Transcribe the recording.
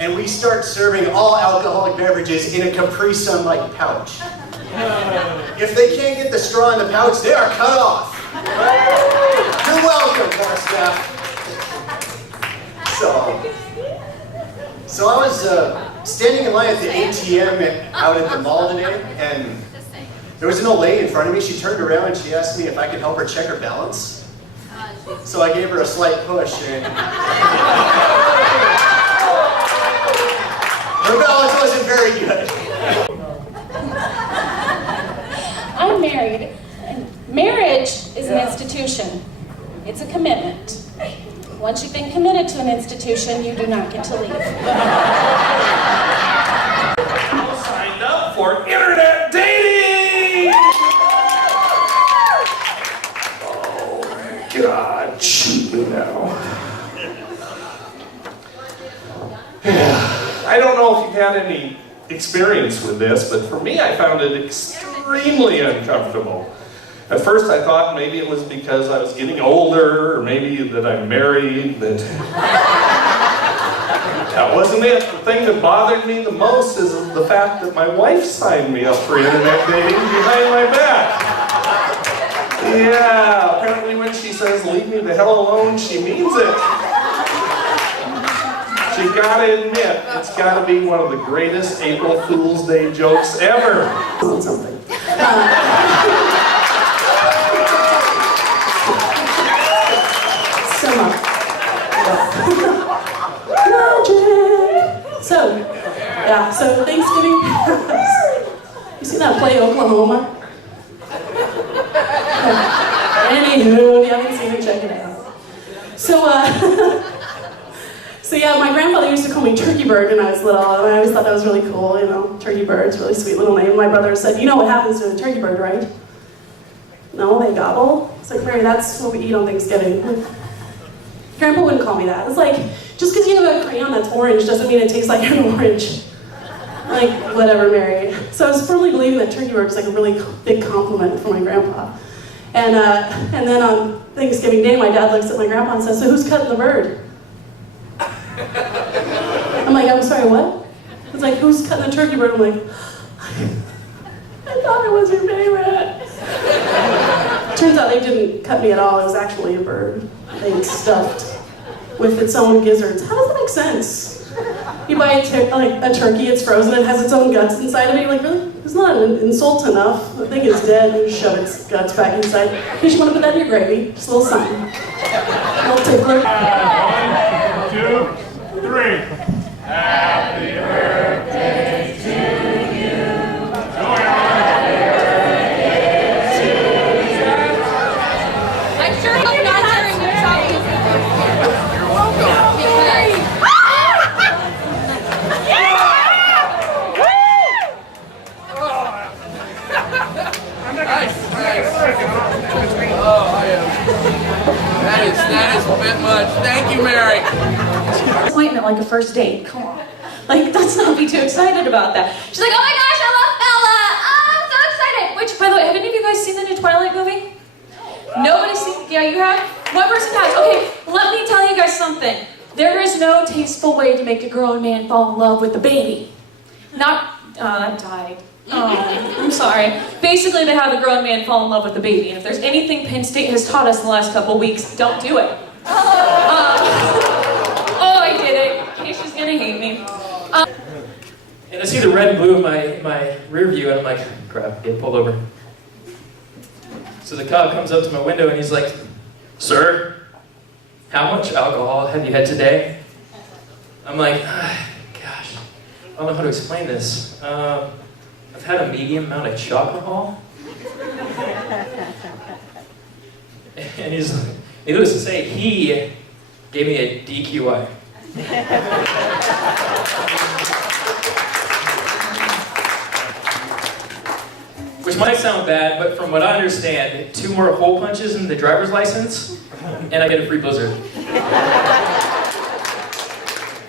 and we start serving all alcoholic beverages in a Capri Sun-like pouch. If they can't get the straw in the pouch, they are cut off. You're welcome, bar staff. So I was standing in line at the ATM out at the mall today, and there was an old lady in front of me. She turned around and she asked me if I could help her check her balance. So I gave her a slight push, and her balance wasn't very good. I'm married, and marriage is an institution. It's a commitment. Once you've been committed to an institution, you do not get to leave. Signed up for internet dating! Oh my God, shoot me now. I don't know if you've had any experience with this, but for me I found it extremely uncomfortable. At first I thought maybe it was because I was getting older, or maybe that I'm married, that wasn't it. The thing that bothered me the most is the fact that my wife signed me up for internet dating behind my back. Yeah, apparently when she says leave me the hell alone, she means it. You gotta admit, it's gotta be one of the greatest April Fool's Day jokes ever. Something. So Thanksgiving passed. You seen that play Oklahoma? Anywho, if you haven't seen it, check it out. So yeah, my grandfather used to call me Turkey Bird when I was little, and I always thought that was really cool, you know, Turkey Bird's a really sweet little name. My brother said, you know what happens to a turkey bird, right? No, they gobble. It's like, Mary, that's what we eat on Thanksgiving. Grandpa wouldn't call me that. It's like, just because you have a crayon that's orange doesn't mean it tastes like an orange. Like, whatever, Mary. So I was firmly believing that turkey bird was like a really big compliment for my grandpa. And then on Thanksgiving Day, my dad looks at my grandpa and says, so who's cutting the bird? I'm like, I'm sorry, what? It's like, who's cutting the turkey bird? I'm like, I thought it was your favorite. Turns out they didn't cut me at all. It was actually a bird. They stuffed with its own gizzards. How does that make sense? You buy a turkey, it's frozen, it has its own guts inside of it. You're like, really? It's not an insult enough. The thing is dead, and you shove its guts back inside. You just want to put that in your gravy. Just a little something. A little tickler. 1, 2, 3. Happy birthday to you. Happy birthday to you. I'm sure he's not hearing you talking. You're welcome. That is a bit much. Thank you, Mary. Appointment like a first date. Come on. Like, let's not be too excited about that. She's like, oh my gosh, I love Bella. Oh, I'm so excited. Which, by the way, have any of you guys seen the new Twilight movie? Nobody's seen. Yeah, you have? One person has. Okay, let me tell you guys something. There is no tasteful way to make a grown man fall in love with a baby. Not, that died. Oh, I'm sorry. Basically, they have a grown man fall in love with a baby, and if there's anything Penn State has taught us in the last couple weeks, don't do it. Oh, I did it. Keisha's gonna hate me. And I see the red and blue in my rear view, and I'm like, crap, get pulled over. So the cop comes up to my window, and he's like, sir, how much alcohol have you had today? I'm like, gosh, I don't know how to explain this. I've had a medium amount of chocohol. And he's like, needless to say, he gave me a DQI. Which might sound bad, but from what I understand, 2 more hole punches in the driver's license, and I get a free Blizzard.